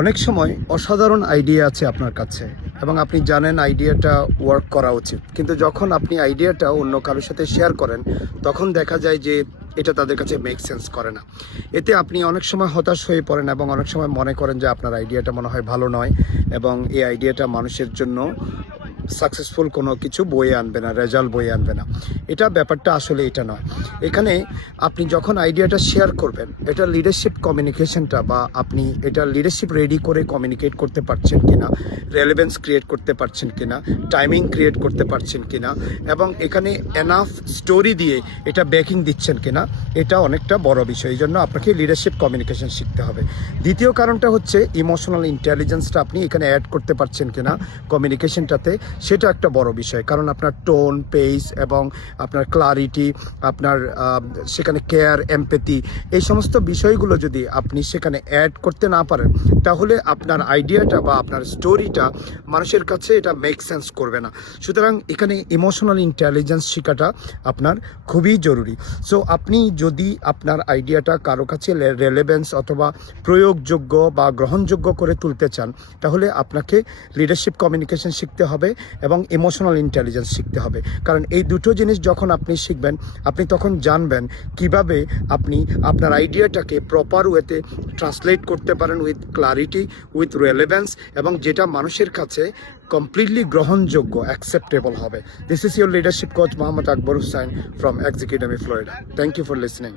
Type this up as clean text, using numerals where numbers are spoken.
অনেক সময় অসাধারণ আইডিয়া আছে আপনার কাছে এবং আপনি জানেন আইডিয়াটা ওয়ার্ক করা উচিত, কিন্তু যখন আপনি আইডিয়াটা অন্য কারোর সাথে শেয়ার করেন তখন দেখা যায় যে এটা তাদের কাছে মেক সেন্স করে না। এতে আপনি অনেক সময় হতাশ হয়ে পড়েন এবং অনেক সময় মনে করেন যে আপনার আইডিয়াটা মনে হয় ভালো নয় এবং এই আইডিয়াটা মানুষের জন্য সাকসেসফুল কোনো কিছু বয়ে আনবে না, রেজাল্ট বয়ে আনবে না। ব্যাপারটা আসলে এটা নয়। এখানে আপনি যখন আইডিয়াটা শেয়ার করবেন, এটা লিডারশিপ কমিউনিকেশনটা বা আপনি এটা লিডারশিপ রেডি করে কমিউনিকেট করতে পারছেন কিনা, রেলেভেন্স ক্রিয়েট করতে পারছেন কিনা, টাইমিং ক্রিয়েট করতে পারছেন কিনা, এবং এখানে এনাফ স্টোরি দিয়ে এটা ব্যাকিং দিচ্ছেন কিনা, এটা অনেকটা বড় বিষয়। এই জন্য আপনাকে লিডারশিপ কমিউনিকেশন শিখতে হবে। দ্বিতীয় কারণটা হচ্ছে ইমোশনাল ইন্টেলিজেন্সটা আপনি এখানে অ্যাড করতে পারছেন কিনা কমিউনিকেশনটাতে, সেটা একটা বড় বিষয়। কারণ আপনার টোন, পেস এবং আপনার ক্লারিটি, আপনার সেখানে কেয়ার, এমপ্যাথি, এই সমস্ত বিষয়গুলো যদি আপনি সেখানে অ্যাড করতে না পারেন, তাহলে আপনার আইডিয়াটা বা আপনার স্টোরিটা মানুষের কাছে এটা মেক সেন্স করবে না। সুতরাং এখানে ইমোশনাল ইন্টেলিজেন্স শেখাটা আপনার খুবই জরুরি। সো আপনি যদি আপনার আইডিয়াটা কারো কাছে রেলেভেন্স অথবা প্রয়োগযোগ্য বা গ্রহণযোগ্য করে তুলতে চান, তাহলে আপনাকে লিডারশিপ কমিউনিকেশন শিখতে হবে এবং ইমোশনাল ইন্টেলিজেন্স শিখতে হবে। কারণ এই দুটো জিনিস যখন আপনি শিখবেন, আপনি তখন জানবেন কিভাবে আপনি আপনার আইডিয়াটাকে প্রপার ওয়েতে ট্রান্সলেট করতে পারেন উইথ ক্লারিটি, উইথ রেলেভেন্স, এবং যেটা মানুষের কাছে কমপ্লিটলি গ্রহণযোগ্য, অ্যাকসেপ্টেবল হবে। This is your leadership coach Mohammad Akbar Hussain from executive Florida. Thank you for listening.